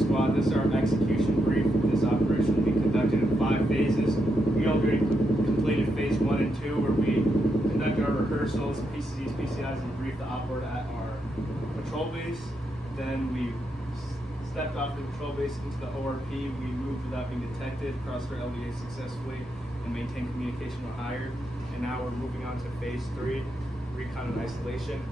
Squad. This is our execution brief. This operation will be conducted in 5 phases. We already completed phase 1 and 2, where we conducted our rehearsals, PCCs, PCIs, and briefed the operator at our patrol base. Then we stepped off the patrol base into the ORP. We moved without being detected, crossed our LDA successfully, and maintained communication with higher. And now we're moving on to phase 3, recon and isolation.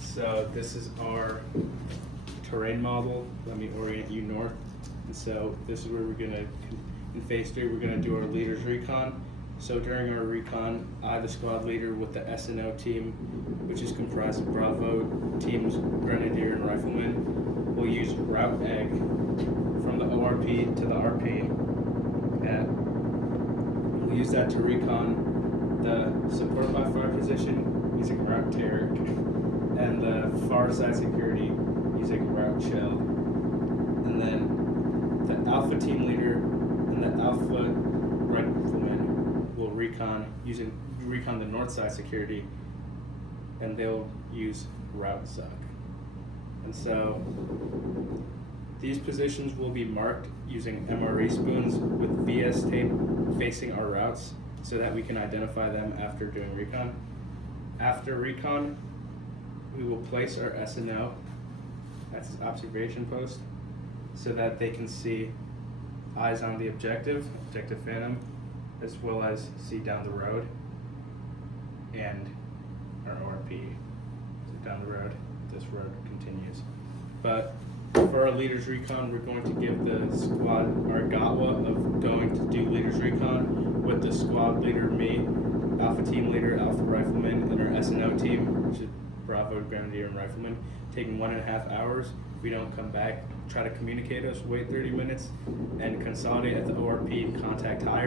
So this is our terrain model. Let me orient you north. And so this is where we're gonna, in phase 3, we're gonna do our leaders recon. So during our recon, I, the squad leader with the SNO team, which is comprised of Bravo teams, Grenadier and Riflemen, will use route egg from the ORP to the RP. And we'll use that to recon the support by fire position using route terror, and the far side security using route chill. And then the alpha team leader and the alpha rifleman will recon the north side security, and they'll use route zuck. And so these positions will be marked using MRE spoons with VS tape facing our routes so that we can identify them after doing recon. After recon, we will place our SNO at its observation post so that they can see eyes on the objective phantom, as well as see down the road and our ORP. So down the road, this road continues. But for our leaders recon, we're going to give the squad our GOTWA of going to do leaders recon with the squad leader, me, alpha team leader, alpha rifleman, and our SNO team, which is Bravo, Grenadier, and Rifleman, taking 1.5 hours. If we don't come back, try to communicate us, wait 30 minutes, and consolidate at the ORP and contact higher.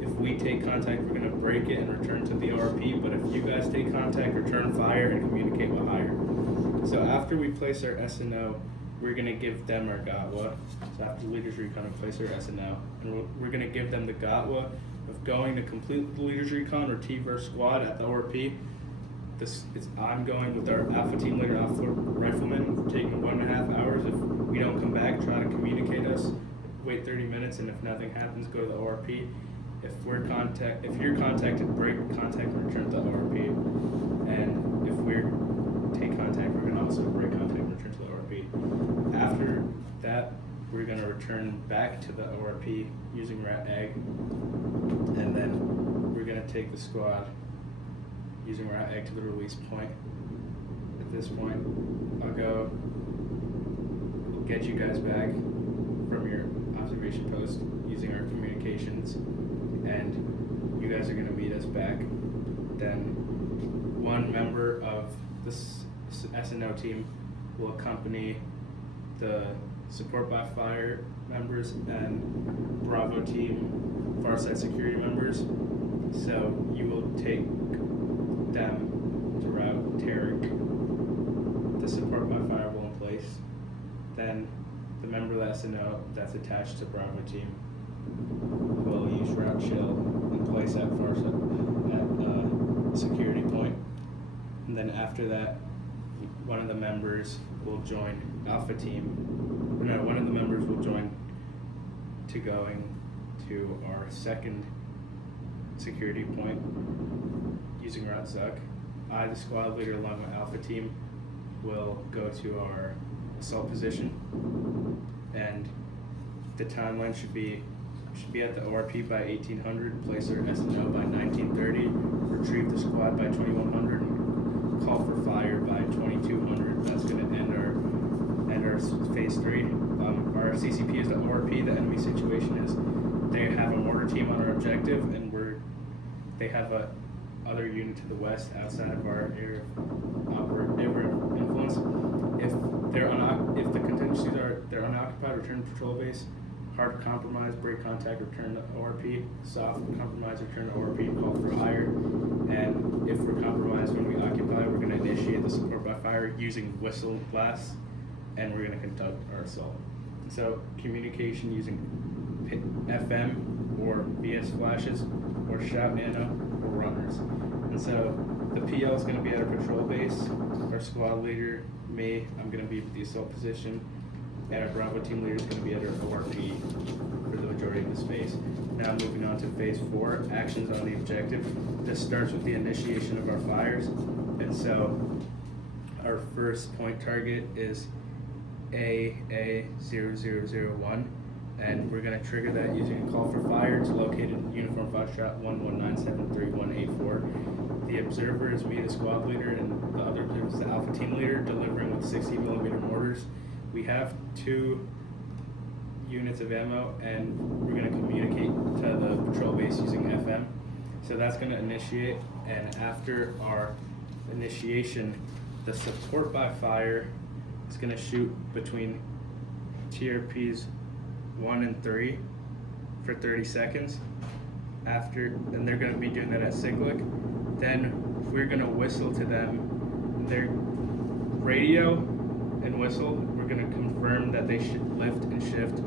If we take contact, we're going to break it and return to the ORP, but if you guys take contact, return fire and communicate with higher. So after we place our SNO, we're going to give them our GOTWA. So after leaders recon, we place our SNO, and we're going to give them the GOTWA of going to complete the leaders recon or T-verse squad at the ORP. I'm going with our alpha team leader, alpha rifleman, taking 1.5 hours. If we don't come back, try to communicate us, wait 30 minutes, and if nothing happens, go to the ORP. If you're contacted, break contact and return to the ORP. And if we take contact, we're gonna also break contact and return to the ORP. After that, we're gonna return back to the ORP using rat egg, and then we're gonna take the squad using route egg to the release point. At this point, we'll get you guys back from your observation post using our communications, and you guys are going to meet us back. Then one member of the SNO team will accompany the support by fire members and Bravo team far side security members. So you will take them to route Tarek, the support by fire will in place. Then the member of the SNO that's attached to Bravo team will use route chill in place at far at security point. And then after that, one of the members will join Alpha team. No, one of the members will join to going to our second security point using route zuck. I, the squad leader, along with Alpha team, will go to our assault position, and the timeline should be at the ORP by 1800, place our SNO by 1930, retrieve the squad by 2100, call for fire by 2200. That's going to end our phase 3. Our CCP is the ORP. The enemy situation is they have a mortar team on our objective, and they have a other unit to the west outside of our area of influence. If the contingencies are they're unoccupied, return to patrol base. Hard compromise, break contact, return to ORP. Soft compromise, return to ORP and call for hire. And if we're compromised when we occupy, we're going to initiate the support by fire using whistle blasts, and we're going to conduct our assault. So communication using FM or BS flashes or shout nano or runners. And so the BL is going to be at our patrol base. Our squad leader, me, I'm going to be with the assault position. And our Bravo team leader is going to be at our ORP for the majority of this phase. Now moving on to phase 4, actions on the objective. This starts with the initiation of our fires. And so our first point target is AA0001. And we're going to trigger that using a call for fire. It's located in Uniform Foxtrot 11973-184. The observer is me, the squad leader, and the other observer is the Alpha team leader, delivering with 60mm mortars. We have 2 units of ammo, and we're going to communicate to the patrol base using FM. So that's going to initiate, and after our initiation, the support by fire is going to shoot between TRPs 1 and 3 for 30 seconds. And they're going to be doing that at cyclic. Then we're going to whistle to them. Their radio and whistle, we're going to confirm that they should lift and shift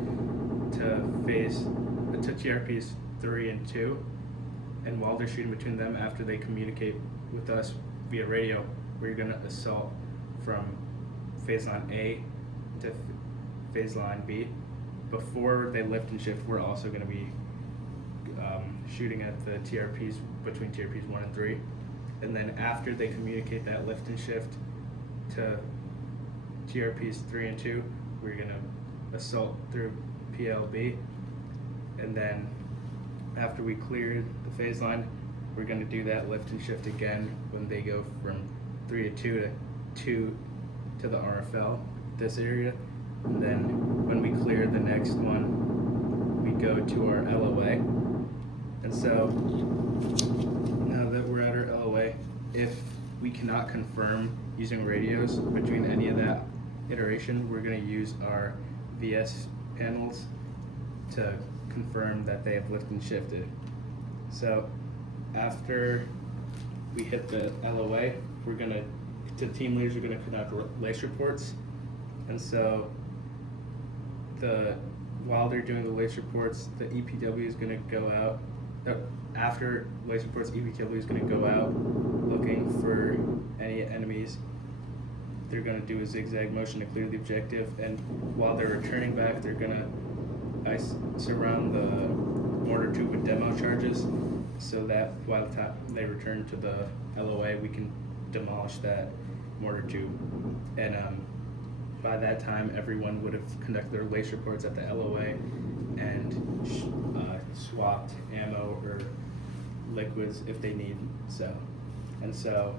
to TRPs 3 and 2. And while they're shooting between them, after they communicate with us via radio, we're going to assault from phase line A to phase line B. Before they lift and shift, we're also going to be shooting at the TRPs between TRPs 1 and 3. And then after they communicate that lift and shift to TRPs 3 and 2, we're going to assault through PLB. And then after we clear the phase line, we're going to do that lift and shift again when they go from 3 to 2 to 2 to the RFL, this area. And then when we clear the next one, we go to our LOA. And so now that we're at our LOA, if we cannot confirm using radios between any of that iteration, we're going to use our VS panels to confirm that they have lift and shifted. So after we hit the LOA, the team leaders are going to conduct lace reports. And so while they're doing the lace reports, the EPW is going to go out. After lace reports, EPW is going to go out looking for any enemies. They're going to do a zigzag motion to clear the objective, and while they're returning back, they're going to surround the mortar tube with demo charges, so that by the time they return to the LOA, we can demolish that mortar tube. And by that time, everyone would have conducted their lace reports at the LOA and swapped ammo or liquids if they need so. And so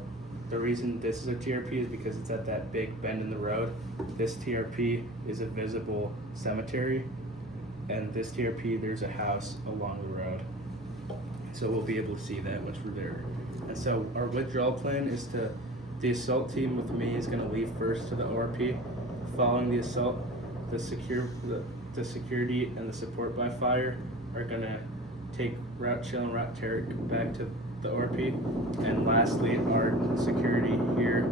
the reason this is a TRP is because it's at that big bend in the road. This TRP is a visible cemetery, and this TRP, there's a house along the road. So we'll be able to see that once we're there. And so our withdrawal plan is the assault team with me is going to leave first to the ORP. Following the assault, the security and the support by fire are going to take Route Chill and Route Terror back to the ORP. And lastly, our security here,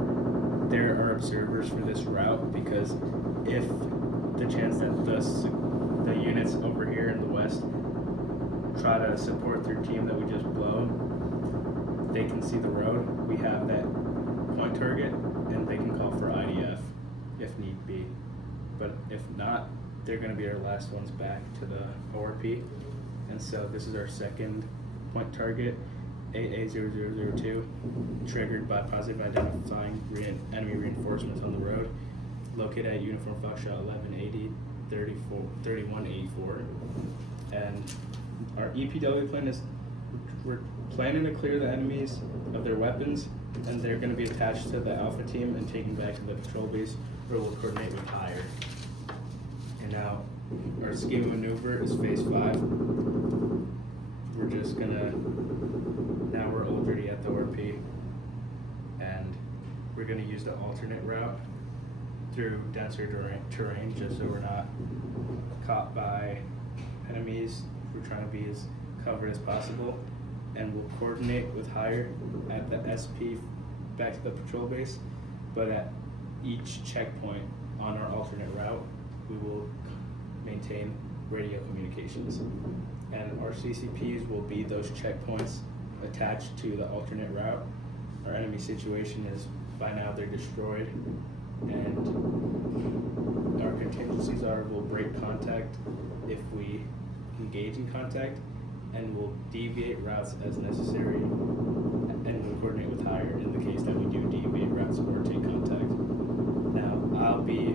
there are observers for this route, because if the chance that the units over here in the west try to support their team that we just blow, they can see the road. We have that point target, and they can call for IDF if need be. But if not, they're going to be our last ones back to the ORP. And so this is our second point target, AA0002, triggered by positive identifying enemy reinforcements on the road, located at Uniform Foxtrot 1180 3184. And our EPW plan is, we're planning to clear the enemies of their weapons, and they're going to be attached to the Alpha team and taken back to the patrol base, where we'll coordinate with higher. And now our scheme of maneuver is phase 5. We're just gonna, now we're already at the ORP, and we're gonna use the alternate route through denser terrain, just so we're not caught by enemies. We're trying to be as covered as possible, and we'll coordinate with higher at the SP back to the patrol base, but at each checkpoint on our alternate route, we will maintain radio communications. And our CCPs will be those checkpoints attached to the alternate route, our enemy situation is by now they're destroyed, and our contingencies are we'll break contact if we engage in contact, and we'll deviate routes as necessary, and we'll coordinate with higher in the case that we do deviate routes or take contact. Now, I'll be